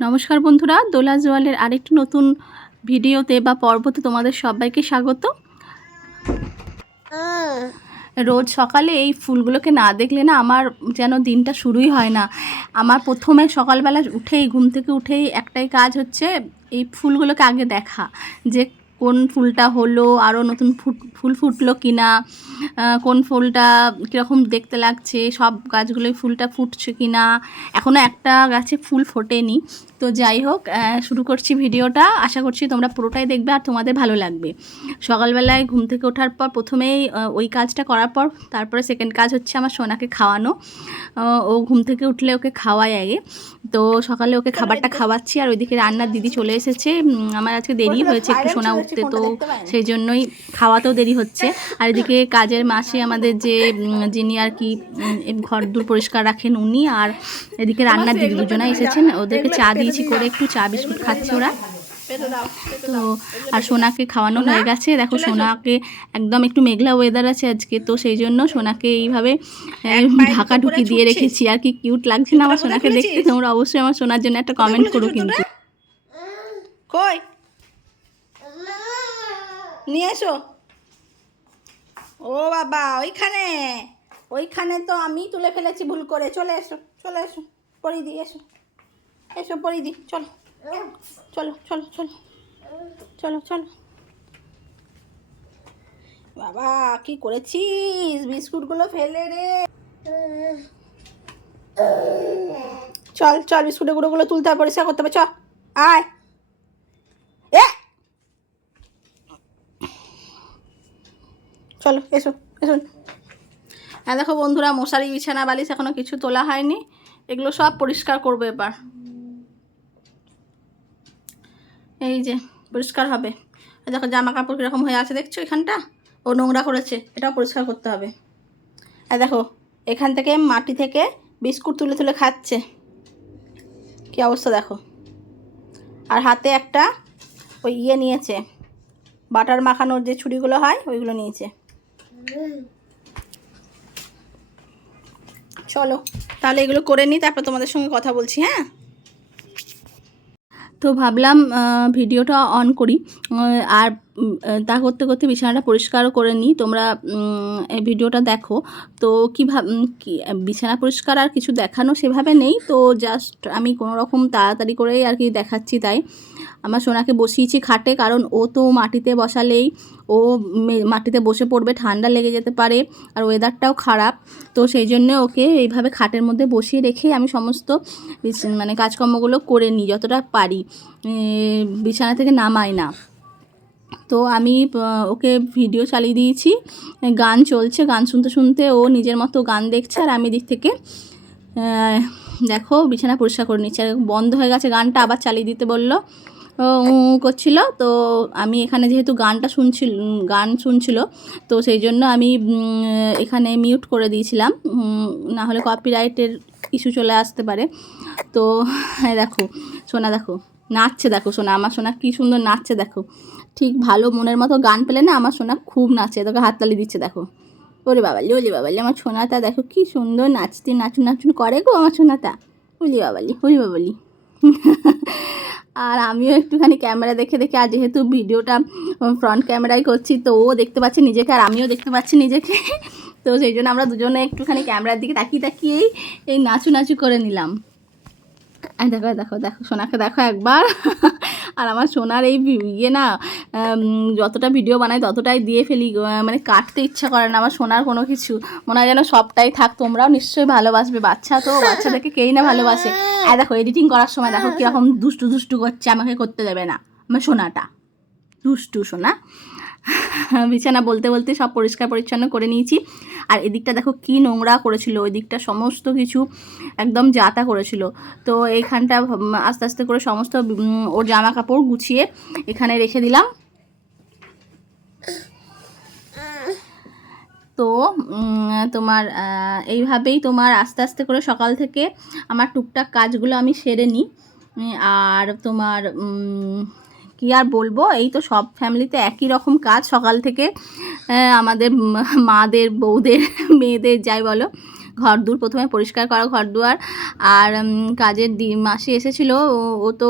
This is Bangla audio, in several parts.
নমস্কার বন্ধুরা, দোলা জোয়ালের আরেকটি নতুন ভিডিওতে বা পর্বতে তোমাদের সবাইকে স্বাগত। রোজ সকালে এই ফুলগুলোকে না দেখলে না আমার যেন দিনটা শুরুই হয় না। আমার প্রথমে সকালবেলা উঠেই ঘুম থেকে উঠেই একটাই কাজ হচ্ছে এই ফুলগুলোকে আগে দেখা, যে কোন ফুলটা হলো, আরও নতুন ফুল ফুটলো কিনা, কোন ফুলটা কীরকম দেখতে লাগছে, সব গাছগুলোই ফুলটা ফুটছে কিনা। এখনও একটা গাছে ফুল ফোটেনি। তো যাই হোক, শুরু করছি ভিডিওটা। আশা করছি তোমরা পুরোটাই দেখবে আর তোমাদের ভালো লাগবে। সকালবেলায় ঘুম থেকে ওঠার পর প্রথমেই ওই কাজটা করার পর তারপরে সেকেন্ড কাজ হচ্ছে আমার সোনাকে খাওয়ানো। ও ঘুম থেকে উঠলে ওকে খাওয়াই আগে। তো সকালে ওকে খাবারটা খাওয়াচ্ছি, আর ওইদিকে রান্নার দিদি চলে এসেছে। আমার আজকে দেরি হয়েছে একটু সোনা উঠতে, তো সেই জন্যই খাওয়াতেও দেরি হচ্ছে। আর এদিকে কাজের মাসে আমাদের যে যিনি আর কি ঘর দূর পরিষ্কার রাখেন উনি, আর এদিকে রান্নার দিদি দুজনে এসেছেন। ওদেরকে চা দিয়েছি করে, একটু চা বিস্কুট খাচ্ছে ওরা। তো আর সোনাকে খাওয়ানো হয়ে গেছে। দেখো সোনাকে একদম একটু মেঘলা ওয়েদার আছে আজকে, তো সেই জন্য সোনাকে এইভাবে ঢাকা ঢুকি দিয়ে রেখেছি। আর কি কিউট লাগছে না আমার সোনাকে দেখতে? তোমরা অবশ্যই আমার সোনার জন্য একটা কমেন্ট করো কিন্তু। কই নিয়ে এসো। ও বাবা, ওইখানে ওইখানে তো আমি তুলে ফেলেছি ভুল করে। চলে এসো, চলে এসো, পরিয়ে দিই। এসো এসো, পরিয়ে দিই। চলো চলো চলো চলো চলো চলো। বাবা কি করেছিস, বিস্কুটগুলো ফেলে রে। চল চল, বিস্কুটের গুঁড়োগুলো তুলতে হবে, পরিষ্কার করতে হবে। চ আয়। এ চলো এসো এসো। হ্যাঁ দেখো বন্ধুরা, মশারি বিছানা বালিশ এখনও কিছু তোলা হয়নি। এগুলো সব পরিষ্কার করবো এবার। এই যে পরিষ্কার হবে। দেখো জামা কাপড় কীরকম হয়ে আছে দেখছো, এখানটা ও নোংরা করেছে, এটাও পরিষ্কার করতে হবে। আর দেখো এখান থেকে মাটি থেকে বিস্কুট তুলে তুলে খাচ্ছে, কী অবস্থা দেখো। আর হাতে একটা ওই নিয়েছে, বাটার মাখানোর যে ছুরিগুলো হয় ওইগুলো নিয়েছে। চলো তাহলে এগুলো করে নিই, তারপর তোমাদের সঙ্গে কথা বলছি। হ্যাঁ, তো ভাবলাম ভিডিওটা অন করি, আর তা করতে করতে বিছানাটা পরিষ্কারও করে নিই। তোমরা এই ভিডিওটা দেখো। তো কি বিছানা পরিষ্কার আর কিছু দেখানো সেভাবে নেই, তো জাস্ট আমি কোনো রকম তাড়াতাড়ি করেই আর কি দেখাচ্ছি। তাই আমার সোনাকে বসিয়েছি খাটে, কারণ ও তো মাটিতে বসালেই ও মাটিতে বসে পড়বে, ঠান্ডা লেগে যেতে পারে, আর ওয়েদারটাও খারাপ। তো সেই জন্য ওকে এইভাবে খাটের মধ্যে বসিয়ে রেখে আমি সমস্ত মানে কাজকর্মগুলো করে নিই যতটা পারি, বিছানা থেকে নামাই না। তো আমি ওকে ভিডিও চালিয়ে দিয়েছি, গান চলছে, গান শুনতে শুনতে ও নিজের মতো গান দেখছে, আর আমি দিক থেকে দেখো বিছানা পরিষ্কার করে নিচ্ছে। আর বন্ধ হয়ে গেছে গানটা, আবার চালিয়ে দিতে বললো, করছিল। তো আমি এখানে যেহেতু গান শুনছিল, তো সেই জন্য আমি এখানে মিউট করে দিয়েছিলাম, না হলে কপিরাইটের ইস্যু চলে আসতে পারে। তো দেখো সোনা, দেখো নাচছে, দেখো সোনা, আমার সোনা কী সুন্দর নাচছে দেখো। ঠিক ভালো মনের মতো গান পেলে না আমার সোনা খুব নাচে, তোকে হাততালি দিচ্ছে দেখো। ওরে বাবালি, ওলি বাবালি, আমার সোনাটা দেখো কি সুন্দর নাচুন নাচুন করে গো আমার সোনাটা। ওলি বাবালি, ওলি বাবালি। আর আমিও একটুখানি ক্যামেরা দেখে দেখে, আর যেহেতু ভিডিওটা ফ্রন্ট ক্যামেরায় করছি, তো ও দেখতে পাচ্ছে নিজেকে আর আমিও দেখতে পাচ্ছি নিজেকে। তো সেই জন্য আমরা দুজনে একটুখানি ক্যামেরার দিকে তাকিয়ে তাকিয়েই এই নাচু করে নিলাম। দেখো দেখো দেখো সোনাকে দেখো একবার। আর আমার সোনার এই না, যতটা ভিডিও বানাই ততটাই দিয়ে ফেলি, মানে কাটতে ইচ্ছা করে না আমার সোনার কোনো কিছু। মনে হয় যেন সবটাই থাক। তোমরাও নিশ্চয়ই ভালোবাসবে, বাচ্চা তো, বাচ্চাদেরকে কেই না ভালোবাসে। দেখো এডিটিং করার সময় দেখো কীরকম দুষ্টু দুষ্টু করছে, আমাকে করতে দেবে না আমার সোনাটা, দুষ্টু সোনা। বিছানা বলতে বলতে সব পরিষ্কার পরিচ্ছন্ন করে নিয়েছি। আর এদিকটা দেখো কি নোংরা করেছিল, ওই দিকটা সমস্ত কিছু একদম যাতা করেছিল। তো এইখানটা আস্তে আস্তে করে সমস্ত ওর জামা কাপড় গুছিয়ে এখানে রেখে দিলাম। তো তোমার এইভাবেই তোমার আস্তে আস্তে করে সকাল থেকে আমার টুকটাক কাজগুলো আমি সেরে নিই। আর তোমার কি আর বলবো, এই তো সব ফ্যামিলিতে একই রকম কাজ সকাল থেকে, আমাদের মাদের, বউদের, মেয়েদের যাই বলো। ঘরদোর প্রথমে পরিষ্কার করা ঘরদুয়ার। আর কাজের মাসি এসেছিলো, ও তো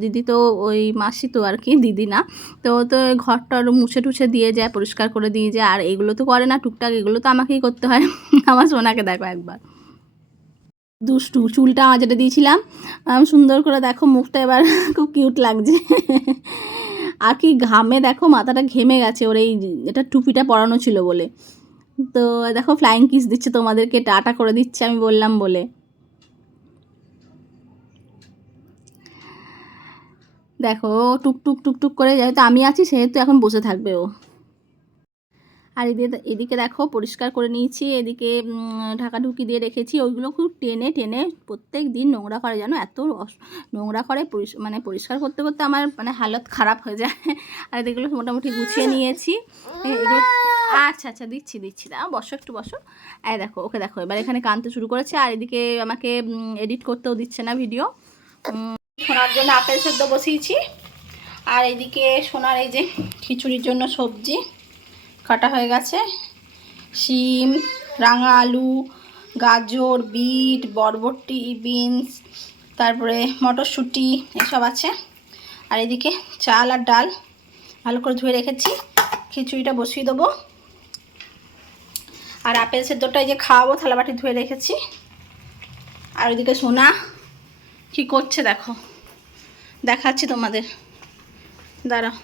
দিদি তো ওই মাসি তো আর কি, দিদি না, তো ও তো ঘরটা মুছে টুছে দিয়ে যায়, পরিষ্কার করে দিয়ে যায়। আর এগুলো তো করে না টুকটাক, এগুলো তো আমাকেই করতে হয়। আমার সোনাকে দেখো একবার, দুষ্টু। চুলটা যেটা দিয়েছিলাম সুন্দর করে দেখো, মুখটা এবার খুব কিউট লাগছে। আর কি ঘামে দেখো, মাথাটা ঘেমে গেছে ওর, এই এটা টুপিটা পরানো ছিল বলে। তো দেখো ফ্লাইং কিস দিচ্ছে তোমাদেরকে, টাটা করে দিচ্ছে আমি বললাম বলে। দেখো টুকটুক টুকটুক করে, যেহেতু আমি আছি সেহেতু এখন বসে থাকবে ও। আর এদিকে দেখো পরিষ্কার করে নিয়েছি, এদিকে ঢাকাঢুকি দিয়ে রেখেছি। ওইগুলো খুব টেনে টেনে প্রত্যেক দিন নোংরা করে, জানো এত নোংরা করে, মানে পরিষ্কার করতে করতে আমার মানে হালত খারাপ হয়ে যায়। আর এদিকগুলো মোটামুটি গুছিয়ে নিয়েছি এগুলো। আচ্ছা আচ্ছা দিচ্ছি দাও, বসো একটু বসো। এই দেখো ওকে দেখো এবার এখানে কাঁদতে শুরু করেছে। আর এদিকে আমাকে এডিট করতেও দিচ্ছে না ভিডিও। সোনার জন্য আপেল সেদ্ধ বসিয়েছি, আর এদিকে সোনার এই যে খিচুড়ির জন্য সবজি কাটা হয়ে গেছে। শিম, রাঙা আলু, গাজর, বিট, বরবটি, বিনস, তারপরে মটরশুঁটি এসব আছে। আর এদিকে চাল আর ডাল ভালো করে ধুয়ে রেখেছি, খিচুড়িটা বসিয়ে দেবো। আর আপেল সেদ্ধটা এই যে খাওয়াবো, থালাবাটি ধুয়ে রেখেছি। আর ওইদিকে সোনা কি করছে দেখো, দেখাচ্ছি তোমাদের, দাঁড়াও।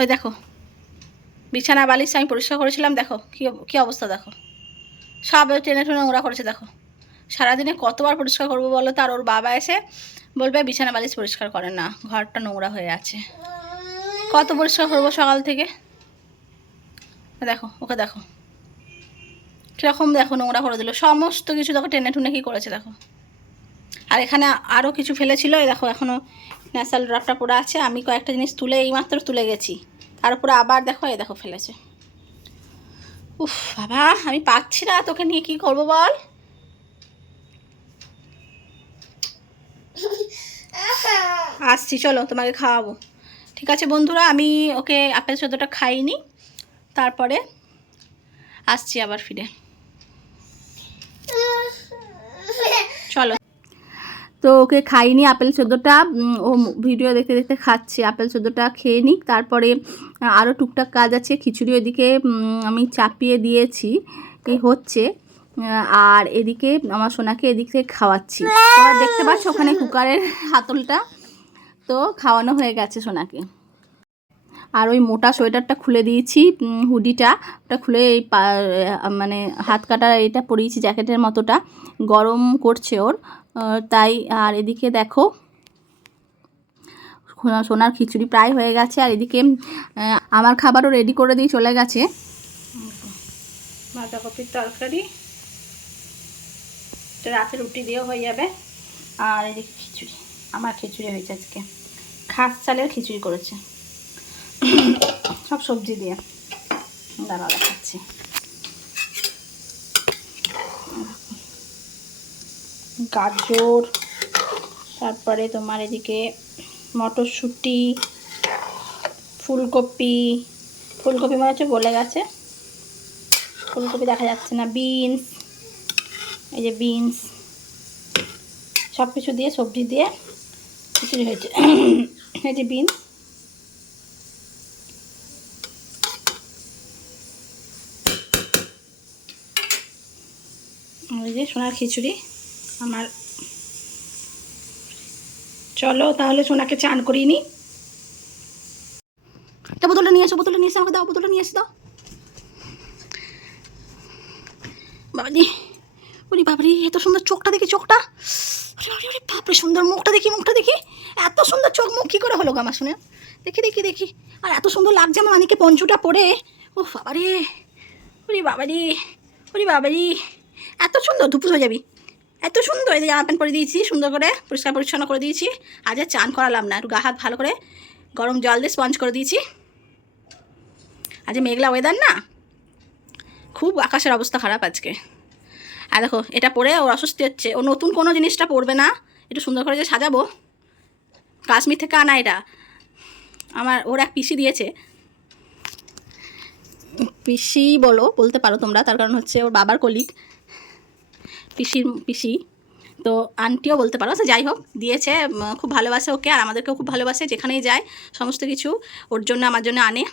ওই দেখো বিছানা বালিশ আমি পরিষ্কার করেছিলাম, দেখো কী অবস্থা, দেখো সব টেনে টেনে নোংরা করেছে। দেখো সারাদিনে কতবার পরিষ্কার করবো বলো তো। আর ওর বাবা এসে বলবে বিছানা বালিশ পরিষ্কার করে না, ঘরটা নোংরা হয়ে আছে। কত পরিষ্কার করবো সকাল থেকে। দেখো ওকে দেখো কীরকম, দেখো নোংরা করে দিল সমস্ত কিছু, দেখো টেনে টুনে কী করেছে দেখো। আর এখানে আরও কিছু ফেলেছিল, এই দেখো এখনও ন্যাসাল ড্রপটা পড়ে আছে। আমি কয়েকটা জিনিস তুলে এইমাত্র তুলে গেছি, তার উপরে আবার দেখো এই দেখো ফেলেছে। উফ বাবা, আমি পাচ্ছি না, তোকে নিয়ে কি করবো বল। আসছি চলো তোমাকে খাওয়াবো। ঠিক আছে বন্ধুরা, আমি ওকে আপেল সেদ্ধটা খাইনি, তারপরে আসছি আবার ফিরে, চলো। তো ওকে খাইনি আপেল সেদ্ধটা, ও ভিডিও দেখতে দেখতে খাচ্ছে। আপেল সেদ্ধটা খেয়ে নিক, তারপরে আরও টুকটাক কাজ আছে। খিচুড়ি ওইদিকে আমি চাপিয়ে দিয়েছি, এই হচ্ছে। আর এদিকে আমার সোনাকে এদিক থেকে খাওয়াচ্ছি, তোমরা দেখতে পাচ্ছ ওখানে কুকারের হাতলটা, তো খাওয়ানো হয়ে গেছে সোনাকে। আর ওই মোটা সোয়েটারটা খুলে দিয়েছি, হুডিটা ওটা খুলে এই মানে হাত কাটা এটা পরিয়েছি, জ্যাকেটের মতোটা, গরম করছে ওর তাই। আর এদিকে দেখো সোনার খিচুড়ি প্রায় হয়ে গেছে। আর এদিকে আমার খাবারও রেডি করে দিয়ে চলে গেছে, বাঁধাকপির তরকারি, রাতে রুটি দিয়েও হয়ে যাবে। আর এদিকে খিচুড়ি, আমার খিচুড়ি হয়েছে আজকে, খাস চালের খিচুড়ি করেছে সব সবজি দিয়ে, দাঁড়া দেখাচ্ছি। গাজর, তারপরে তোমার এদিকে মটরশুঁটি, ফুলকপি মনে হচ্ছে গলে গেছে, ফুলকপি দেখা যাচ্ছে না, বিনস, এই যে বিনস, সব কিছু দিয়ে সবজি দিয়ে খিচুড়ি হয়েছে। এই যে বিনস, এই যে সোনার খিচুড়ি আমার। চলো তাহলে সোনাকে চান করিয়ে নি। বোতলটা নিয়ে এসো, আমাকে দাও, বোতলটা নিয়ে এসে দাও। বাবাজি, ওরে বাবারি, এত সুন্দর চোখটা দেখি, চোখটা, বাপরে সুন্দর, মুখটা দেখি, এত সুন্দর চোখ মুখ কী করে হলো গো আমার শুনে, দেখি। আর এত সুন্দর লাগছে আমার মানিকে পঞ্চুটা পরে, ও বাবারে, ওরে বাবারি, এত সুন্দর, ধুপুস হয়ে যাবি, এত সুন্দর। এই জামা প্যান্ট পরে দিয়েছি, সুন্দর করে পরিষ্কার পরিচ্ছন্ন করে দিয়েছি। আজ আর চান করালাম না, একটু গা হাত ভালো করে গরম জল দিয়ে স্পঞ্জ করে দিয়েছি। আজ মেঘলা ওয়েদার না, খুব আকাশের অবস্থা খারাপ আজকে। আর দেখো এটা পরে ওর অস্বস্তি হচ্ছে, ও নতুন কোনো জিনিসটা পরবে না, একটু সুন্দর করে যে সাজাবো, কাশ্মীর থেকে আনা এটা, ওর এক পিসি দিয়েছে, পিসি বলতে পারো তোমরা, তার কারণ হচ্ছে ওর বাবার কলিগ, পিসি, তো আন্টিও বলতে পারো, আচ্ছা যাই হোক, দিয়েছে, খুব ভালোবাসে ওকে, আর আমাদেরকেও খুব ভালোবাসে, যেখানেই যায় সমস্ত কিছু ওর জন্য আমার জন্য আনে।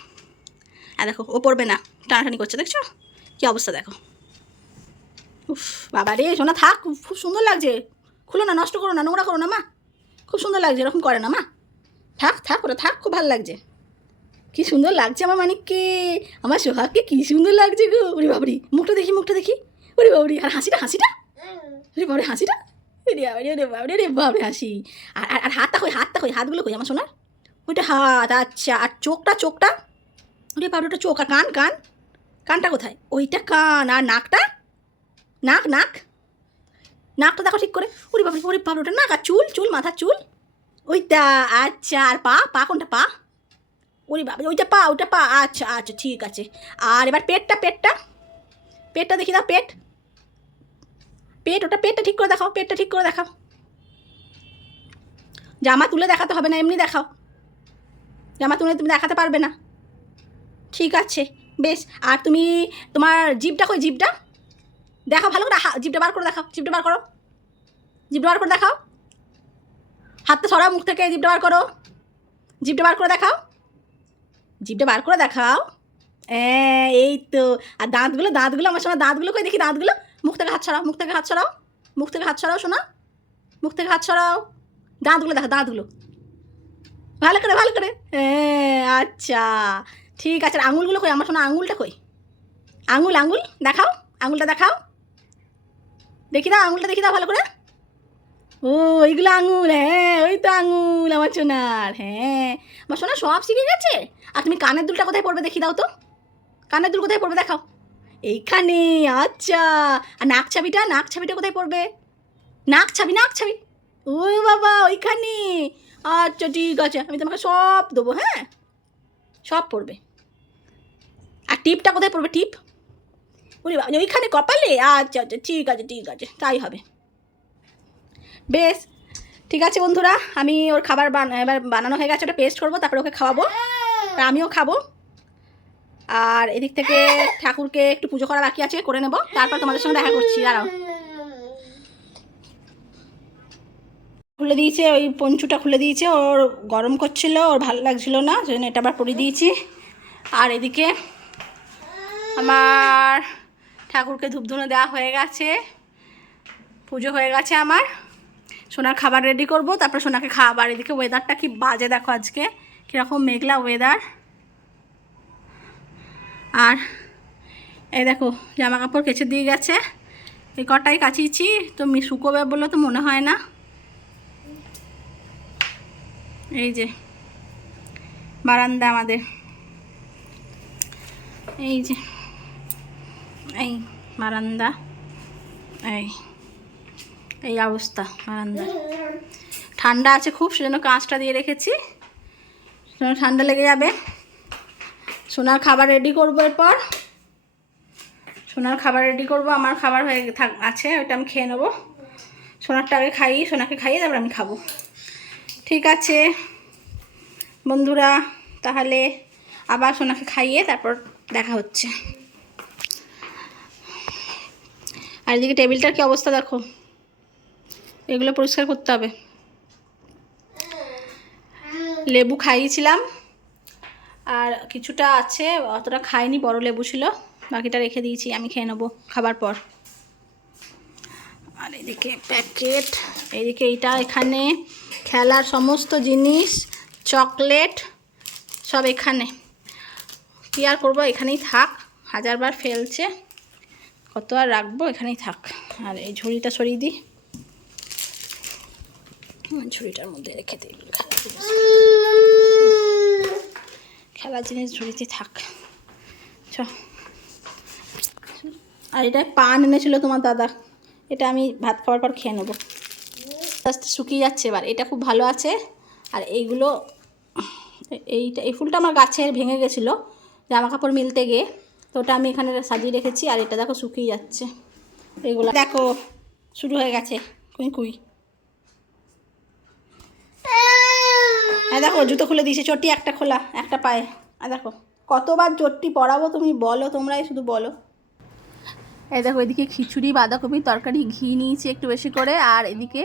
আর দেখো ও পড়বে না, টানাটানি করছে, দেখছো কী অবস্থা দেখো। উফ বাবা রে, সোনা থাক, খুব সুন্দর লাগছে, খুলো না, নষ্ট করো না, নোংরা করো না মা, খুব সুন্দর লাগছে, এরকম করে না মা, থাক থাক ওরা থাক, খুব ভালো লাগছে, কী সুন্দর লাগছে আমার মানিককে, আমার সোহাগকে কী সুন্দর লাগছে গো। ওরে বাবরি, মুখটা দেখি, মুখটা দেখি, ওরে বাবরি, আর হাসিটা, ওরে বাবরে হাসিটা, রে বাবরে রে বাবরে হাসি। আর আর হাতটা কই, হাতগুলো কই আমার সোনার, ওইটা হাত, আচ্ছা, আর চোখটা, ওরে বাবরে ওটা চোখ, আর কানটা কোথায়, ওইটা কান, আর নাকটা দেখো ঠিক করে, ওরে বাবরে ওটা নাক, আর চুল, মাথার চুল, ওইটা, আচ্ছা, আর পা কোনটা, পা, ওরে বাবা ওইটা পা, আচ্ছা ঠিক আছে। আর এবার পেটটা দেখি দাও, পেট, পেটটা ঠিক করে দেখাও, জামা তুলে দেখাতে হবে না, এমনি দেখাও, জামা তুলে তুমি দেখাতে পারবে না, ঠিক আছে বেশ। আর তুমি তোমার জিভটা কই, জিভটা দেখাও ভালো করে, জিভটা বার করে দেখাও, জিভটা বার করে দেখাও, হাতটা সরাও মুখ থেকে, জিভটা বার করে দেখাও, এই তো। আর দাঁতগুলো আমার সোনা, দাঁতগুলো কই দেখি, দাঁতগুলো, মুখ থেকে হাত সরাও, শোনা, দাঁতগুলো দেখো, ভালো করে, আচ্ছা ঠিক আছে। আর আঙুলগুলো কই আমার সোনা, আঙুলটা কই, আঙুল দেখাও, আঙুলটা দেখাও, আঙুলটা দেখি দাও ভালো করে, ও এইগুলো আঙুল, হ্যাঁ ওই তো আঙুল আমার সোনার, হ্যাঁ আমার সোনা সব শিখে গেছে। আর তুমি কানের দুলটা কোথায় পড়বে দেখি দাও তো, কানের দুল কোথায় পড়বে দেখাও, এইখানে, আচ্ছা। আর নাক ছাবিটা কোথায় পড়বে, নাক ছাবি, ও বাবা ওইখানে, আচ্ছা ঠিক আছে, আমি তোমাকে সব দেবো, হ্যাঁ সব পড়বে। আর টিপটা কোথায় পড়বে, টিপ, ওরে বাবা ওইখানে কপালে, আচ্ছা ঠিক আছে, তাই হবে, বেশ ঠিক আছে বন্ধুরা। আমি ওর খাবার এবার বানানো হয়ে গেছে, ওটা পেস্ট করবো, তারপরে ওকে খাওয়াবো, আর আমিও খাবো। আর এদিক থেকে ঠাকুরকে একটু পুজো করা বাকি আছে, করে নেব, তারপর তোমাদের সঙ্গে দেখা করছি। দাঁড়াও, খুলে দিয়েছে, ওই পঞ্চুটা খুলে দিয়েছে, ওর গরম করছিল, ওর ভালো লাগছিল না, সেজন্য এটা আবার পরিয়ে দিয়েছি। আর এদিকে আমার ঠাকুরকে ধূপধুনো দেওয়া হয়ে গেছে, পুজো হয়ে গেছে আমার, সোনার খাবার রেডি করব, তারপর সোনাকে খাওয়াবার। এদিকে ওয়েদারটা কি বাজে দেখো, আজকে কীরকম মেঘলা ওয়েদার। আর এই দেখো জামা কাপড় কেচে দিয়ে গেছে, এই কটাই কাচিয়েছি, তো শুকোবে বলে তো মনে হয় না। এই যে বারান্দা আমাদের, এই যে এই বারান্দা, এই অবস্থা বারান্দা, ঠান্ডা আছে খুব, সেজন্য কাঁচটা দিয়ে রেখেছি, ঠান্ডা লেগে যাবে। সোনার খাবার রেডি করবো, এরপর সোনার খাবার রেডি করবো, আমার খাবার হয়ে আছে, ওইটা আমি খেয়ে নেবো, সোনারটা আগে সোনাকে খাইয়ে তারপর আমি খাবো। ঠিক আছে বন্ধুরা, তাহলে আবার সোনাকে খাইয়ে তারপর দেখা হচ্ছে। আর এদিকে টেবিলটার কি অবস্থা দেখো, এগুলো পরিষ্কার করতে হবে। লেবু খাইয়েছিলাম, আর কিছুটা আছে, অতটা খাইনি, বড় লেবু ছিল, বাকিটা রেখে দিয়েছি, আমি খেয়ে নেবো খাবার পর। আর এদিকে প্যাকেট, এদিকে এইটা, এখানে খেলার সমস্ত জিনিস, চকলেট সব এখানে, কী আর করবো, এখানেই থাক, হাজারবার ফেলছে, কত আর রাখবো, এখানেই থাক। আর এই ঝুড়িটা সরিয়ে দিই, ঝুড়িটার মধ্যে রেখে দিই, খেলার জিনিস ঝুড়িতে থাক। আর এটা পান এনেছিল তোমার দাদা, এটা আমি ভাত খাওয়ার পর খেয়ে নেবো, আস্তে শুকিয়ে যাচ্ছে এবার, এটা খুব ভালো আছে। আর এইগুলো, এই ফুলটা আমার গাছের ভেঙে গেছিলো জামা কাপড় মিলতে গিয়ে, তো ওটা আমি এখানে সাজিয়ে রেখেছি। আর এটা দেখো শুকিয়ে যাচ্ছে, এগুলো দেখো শুরু হয়ে গেছে, কুই, হ্যাঁ দেখো জুতো খুলে দিয়েছে, চটি একটা খোলা, একটা পায়ে। আর দেখো কতবার চটি পরাবো তুমি বলো, তোমরাই শুধু বলো। এই দেখো এদিকে খিচুড়ি বাঁধাকপির তরকারি, ঘি নিয়েছি একটু বেশি করে, আর এদিকে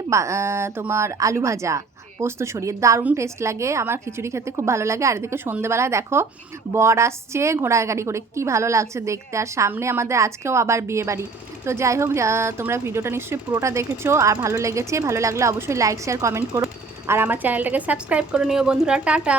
তোমার আলু ভাজা পোস্ত ছড়িয়ে, দারুণ টেস্ট লাগে, আমার খিচুড়ি খেতে খুব ভালো লাগে। আর এদিকে সন্ধেবেলায় দেখো বর আসছে ঘোড়ার গাড়ি করে, কি ভালো লাগছে দেখতে। আর সামনে আমাদের আজকেও আবার বিয়ে বাড়ি। তো যাই হোক, তোমরা ভিডিওটা নিশ্চয়ই পুরোটা দেখেছো, আর ভালো লেগেছে, ভালো লাগলে অবশ্যই লাইক শেয়ার কমেন্ট করো, আর আমার চ্যানেলটাকে সাবস্ক্রাইব করে নিও বন্ধুরা। টাটা।